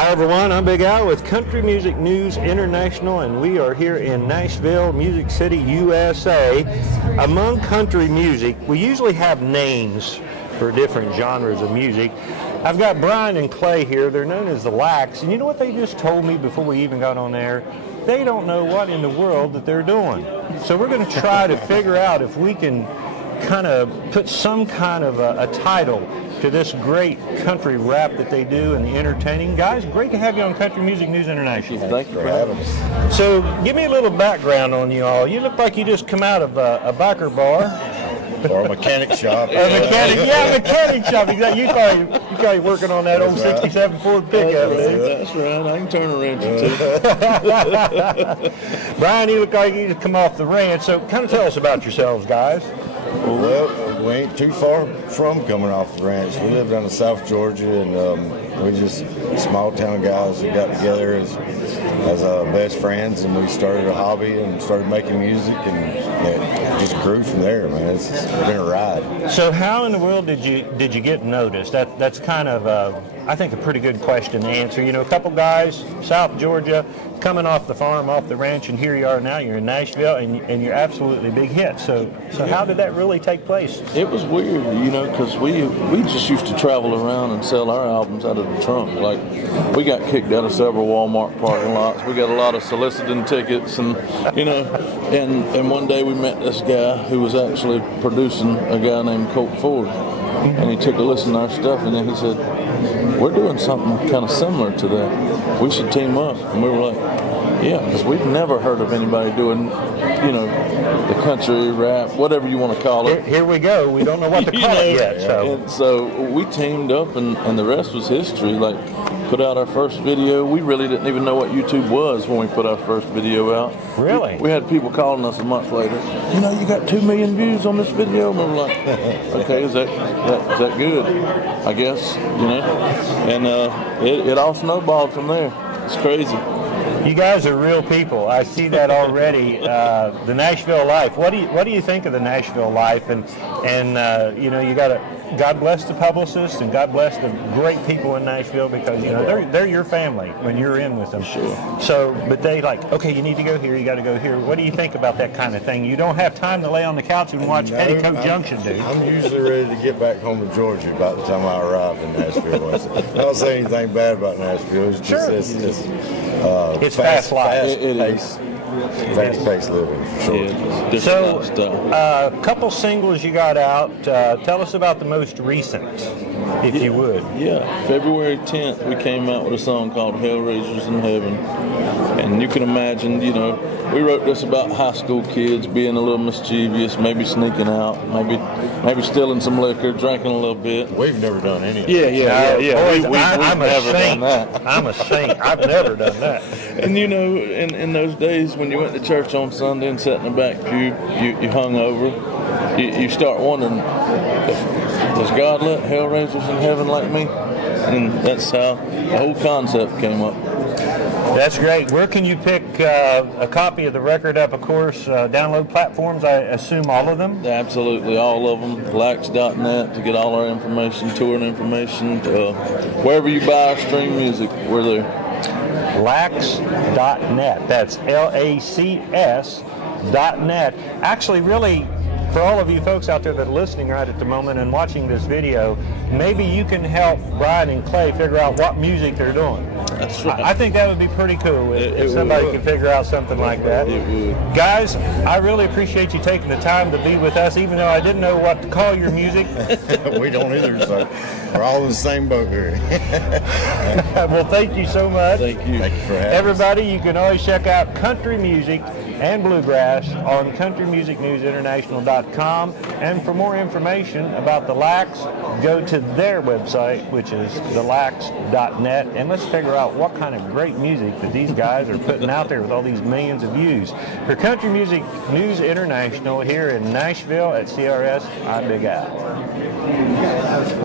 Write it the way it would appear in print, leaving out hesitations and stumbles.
Hi everyone, I'm Big Al with Country Music News International, and we are here in Nashville, Music City, USA. Among country music, we usually have names for different genres of music. I've got Brian and Clay here. They're known as the Lacs, and you know what they just told me before we even got on air? They don't know what in the world that they're doing. So we're going to try to figure out if we can kind of put some kind of a title to this great country rap that they do and the entertaining. Guys, great to have you on Country Music News International. Thank you for having us. So give me a little background on you all. You look like you just come out of a biker bar. Or a mechanic shop. Mechanic shop. Exactly. You probably working on that old 67 Ford pickup. That's right. I can turn a wrench or two. Brian, you look like you just come off the ranch. So kind of tell us about yourselves, guys. Well, we ain't too far from coming off the ranch. We live down in South Georgia, and we just small town guys who got together as best friends, and we started a hobby and started making music, and it just grew from there, man. It's been a ride. So how in the world did you get noticed? That's kind of I think a pretty good question to answer. You know, a couple guys, South Georgia, coming off the farm, off the ranch, and here you are now. You're in Nashville, and you're absolutely big hit. So how did that really take place? It was weird, you know, because we just used to travel around and sell our albums out of the trunk. Like, we got kicked out of several Walmart parking lots. We got a lot of soliciting tickets, and you know, and one day we met this guy who was actually producing a guy named Colt Ford, and he took a listen to our stuff, and then he said, "We're doing something kind of similar to that. We should team up." And we were like, yeah, because we've never heard of anybody doing, you know, the country rap, whatever you want to call it. Here we go. We don't know what to call it yet. So we teamed up, and the rest was history. Like, put out our first video. We really didn't even know what YouTube was when we put our first video out. Really? We had people calling us a month later. You know, you got 2 million views on this video. And we were like, okay, is that good? I guess, you know. And it all snowballed from there. It's crazy. You guys are real people. I see that already. The Nashville life. What do you think of the Nashville life? And you know, you got to God bless the publicists and God bless the great people in Nashville, because you know they're your family when you're in with them. Sure. So, but they like, okay, you need to go here. You got to go here. What do you think about that kind of thing? You don't have time to lay on the couch and watch Petticoat Junction, do you? I'm usually ready to get back home to Georgia by the time I arrive in Nashville. I don't say anything bad about Nashville. It's just it's fast life. Fast-paced living, for sure. Yeah, so, a couple singles you got out. Tell us about the most recent, if you would. Yeah, February 10th, we came out with a song called Hellraisers in Heaven. And you can imagine, you know, we wrote this about high school kids being a little mischievous, maybe sneaking out, maybe stealing some liquor, drinking a little bit. We've never done any of that. Yeah. Boys, We've never done that. I'm a saint. I've never done that. And you know, in those days when you went to church on Sunday and sat in the back pew, you hung over, you start wondering, does God let hellraisers in heaven like me? And that's how the whole concept came up. That's great. Where can you pick a copy of the record up? Of course, download platforms, I assume all of them? Absolutely, all of them. Lacs.net to get all our information, touring information. Wherever you buy or stream music, we're there. Lacs.net. That's LACS.net. Actually, really, for all of you folks out there that are listening right at the moment and watching this video, maybe you can help Brian and Clay figure out what music they're doing. That's right. I think that would be pretty cool if somebody could figure out something like that. It would. Guys, I really appreciate you taking the time to be with us, even though I didn't know what to call your music. We don't either, so we're all in the same boat here. Well, thank you so much. Thank you. Thank you for having Everybody, you can always check out country music and bluegrass on countrymusicnewsinternational.com. And for more information about the Lacs, go to their website, which is thelacs.net, and let's figure out what kind of great music that these guys are putting out there with all these millions of views. For Country Music News International here in Nashville at CRS, I'm Big Al.